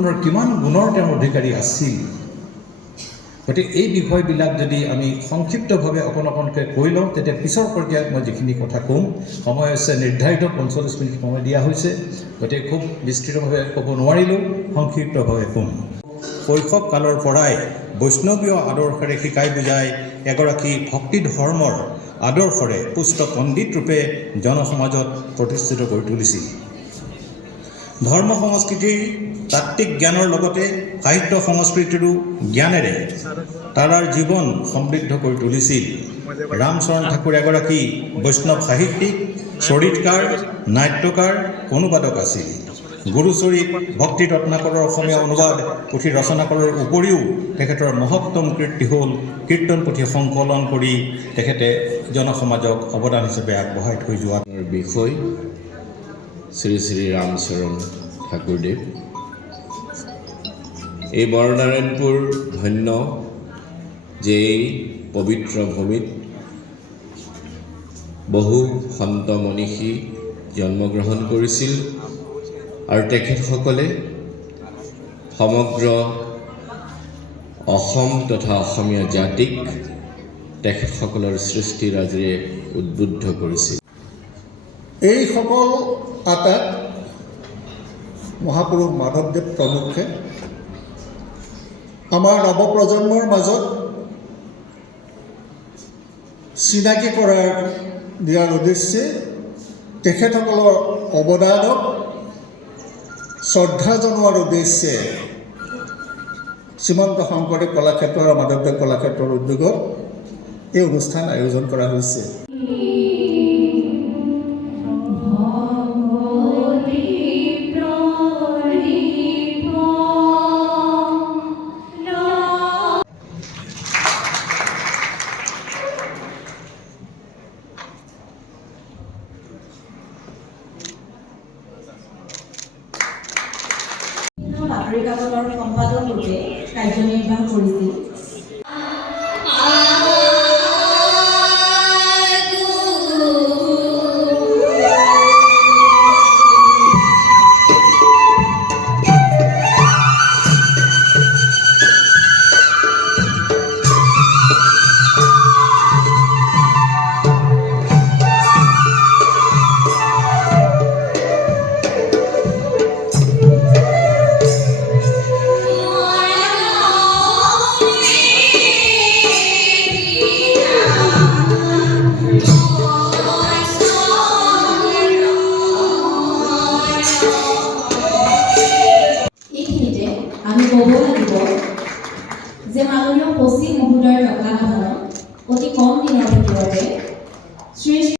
ধৰণৰ কিমান গুণৰ তেওঁৰ অধিকাৰী আছিল। গতিকে এই বিষয়বিলাক যদি আমি সংক্ষিপ্তভাৱে অকণকৈ কৈ লওঁ, তেতিয়া পিছৰ পৰ্যায়ত মই যিখিনি কথা ক'ম, সময় হৈছে নিৰ্ধাৰিত 45 মিনিট সময় দিয়া হৈছে, গতিকে খুব বিস্তৃতভাৱে ক'ব নোৱাৰিলেও সংক্ষিপ্তভাৱে ক'ম। শৈশৱ কালৰ পৰাই বৈষ্ণৱীয় আদৰ্শৰে শিকাই বুজাই এগৰাকী ভক্তি ধৰ্মৰ আদৰ্শৰে পুষ্ট পণ্ডিত ৰূপে জনসমাজত প্ৰতিষ্ঠিত কৰি তুলিছিল। ধৰ্ম সংস্কৃতিৰ তাত্ত্বিক জ্ঞানৰ লগতে সাহিত্য সংস্কৃতিৰো জ্ঞানেৰে তাৰ জীৱন সমৃদ্ধ কৰি তুলিছিল। ৰামচৰণ ঠাকুৰ এগৰাকী বৈষ্ণৱ সাহিত্যিক, চৰিতকাৰ, নাট্যকাৰ, অনুবাদক আছিল। গুৰুচৰিত ভক্তি ৰত্নাকৰৰ অসমীয়া অনুবাদ পুথি ৰচনা কৰাৰ উপৰিও তেখেতৰ মহত্তম কীৰ্তি হ'ল কীৰ্তন পুথি সংকলন কৰি তেখেতে জনসমাজক অৱদান হিচাপে আগবঢ়াই থৈ যোৱাৰ বিষয় শ্ৰী শ্ৰী ৰামচৰণ ঠাকুৰদেৱ। এই বৰনাৰায়ণপুৰ ধন্য যে এই পবিত্ৰ ভূমিত বহু সন্ত মনীষী জন্মগ্ৰহণ কৰিছিল আৰু তেখেতসকলে সমগ্ৰ অসম তথা অসমীয়া জাতিক তেখেতসকলৰ সৃষ্টিৰাজিৰে উদ্বুদ্ধ কৰিছিল। এইসকল আটাক মহাপুৰুষ মাধৱদেৱ প্ৰমুখ্যে আমাৰ নৱপ্ৰজন্মৰ মাজত চিনাকি দিয়াৰ উদ্দেশ্যে তেখেতসকলৰ অৱদানক শ্ৰদ্ধা জনোৱাৰ উদ্দেশ্যে শ্ৰীমন্ত শংকৰদেৱ কলাক্ষেত্ৰ আৰু মাধৱদেৱ কলাক্ষেত্ৰৰ উদ্যোগত এই অনুষ্ঠান আয়োজন কৰা হৈছে। বাতৰি কাকতৰ সম্পাদক ৰূপে কাৰ্যনিৰ্বাহ কৰিছিল। আমি ক'ব লাগিব যে মাননীয় পশ্চিম মহোদয়ৰ তত্ত্বাৱধানত অতি কম